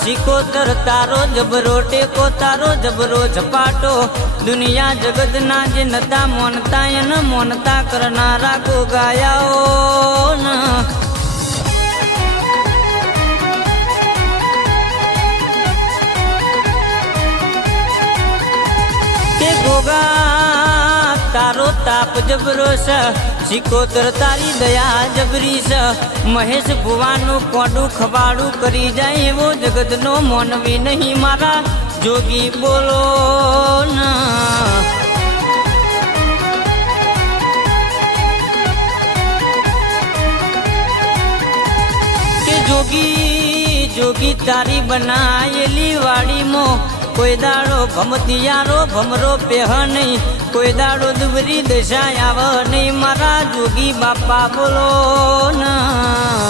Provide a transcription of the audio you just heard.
શિકોતર તારો જબરો, ટેકો તારો જબરો, ઝપાટો. દુનિયા જગતના જે નતા મોનતા, એન મોનતા કરનારા ગોગાયાઓ કે ગોગા તારો તાપ જબરો છે. શિકોતર તારી દયા જબરી સ મહેશ ભુવાનું કોડું ખવાડું કરી જાય એવો જગતનો મોનવી નહીં મારા. જોગી બોલો ના. જોગી જોગી તારી બનાયેલી વાડીમાં કોઈ દાડો ભમતિયારો ભમરો પેહ નહીં કોઈ દાડો દુબરી દશા આવ નહીં. મારા જોગી બાપા બોલો ના.